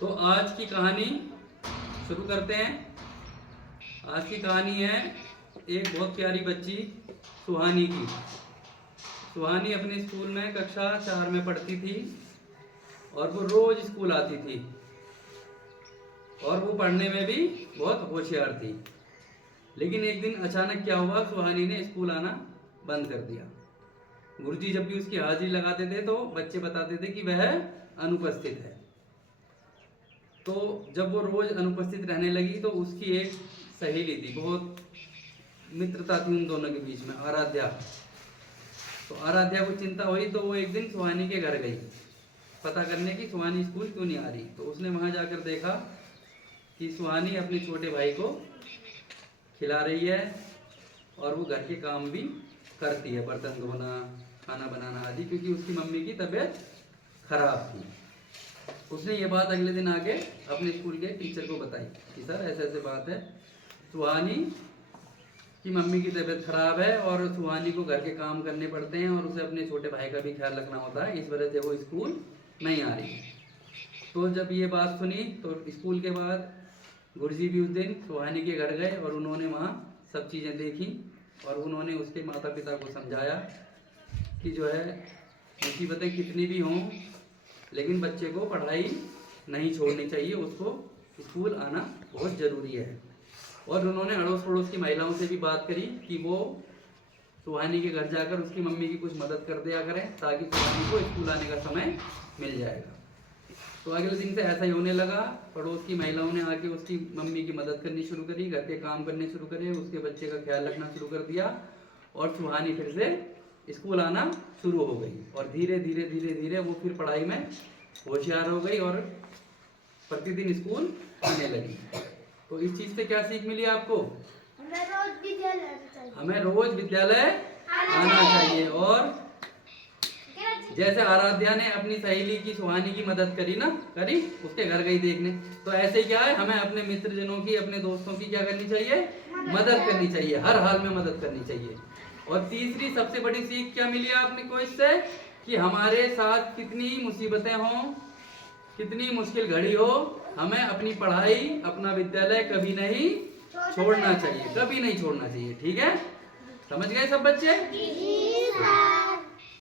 तो आज की कहानी शुरू करते हैं। आज की कहानी है एक बहुत प्यारी बच्ची सुहानी की। सुहानी अपने स्कूल में कक्षा 4 में पढ़ती थी और वो रोज स्कूल आती थी और वो पढ़ने में भी बहुत होशियार थी। लेकिन एक दिन अचानक क्या हुआ, सुहानी ने स्कूल आना बंद कर दिया। गुरुजी जब भी उसकी हाजिरी लगाते थे तो बच्चे बताते थे कि वह अनुपस्थित है। तो जब वो रोज अनुपस्थित रहने लगी तो उसकी एक सहेली थी, बहुत मित्रता थी उन दोनों के बीच में, आराध्या। तो आराध्या को चिंता हुई तो वो एक दिन सुहानी के घर गई पता करने की सुहानी स्कूल क्यों नहीं आ रही। तो उसने वहां जाकर देखा कि सुहानी अपने छोटे भाई को खिला रही है और वो घर के काम भी करती है, बर्तन धोना, खाना बनाना आदि, क्योंकि उसकी मम्मी की तबीयत खराब थी। उसने ये बात अगले दिन आके अपने स्कूल के टीचर को बताई कि सर ऐसे ऐसे बात है, सुहानी की मम्मी की तबीयत खराब है और सुहानी को घर के काम करने पड़ते हैं और उसे अपने छोटे भाई का भी ख्याल रखना होता है, इस वजह से वो स्कूल नहीं आ रही। तो जब ये बात सुनी तो स्कूल के बाद गुरुजी भी उस दिन सुहानी के घर गए और उन्होंने वहाँ सब चीज़ें देखी और उन्होंने उसके माता पिता को समझाया कि जो है मुसीबतें कितनी भी हों लेकिन बच्चे को पढ़ाई नहीं छोड़नी चाहिए, उसको स्कूल आना बहुत ज़रूरी है। और उन्होंने अड़ोस पड़ोस की महिलाओं से भी बात करी कि वो सुहानी के घर जाकर उसकी मम्मी की कुछ मदद कर दिया करें ताकि सुहानी को स्कूल आने का समय मिल जाएगा। तो अगले दिन से ऐसा ही होने लगा। पड़ोस की महिलाओं ने आके उसकी मम्मी की मदद करनी शुरू करी, घर के काम करने शुरू करे, उसके बच्चे का ख्याल रखना शुरू कर दिया और सुहानी फिर से स्कूल आना शुरू हो गई। और धीरे धीरे धीरे धीरे वो फिर पढ़ाई में होशियार हो गई और प्रतिदिन स्कूल आने लगी। तो इस चीज से क्या सीख मिली आपको? हमें रोज विद्यालय आना चाहिए। और जैसे आराध्या ने अपनी सहेली की सुहानी की मदद करी ना, करी, उसके घर गई देखने, तो ऐसे क्या है, हमें अपने मित्रजनों की, अपने दोस्तों की क्या करनी चाहिए? मदद करनी चाहिए, हर हाल में मदद करनी चाहिए। और तीसरी सबसे बड़ी सीख क्या मिली आपने को इससे? कि हमारे साथ कितनी मुसीबतें हों, कितनी मुश्किल घड़ी हो, हमें अपनी पढ़ाई, अपना विद्यालय कभी नहीं छोड़ना चाहिए, कभी नहीं छोड़ना चाहिए। ठीक है, समझ गए सब बच्चे?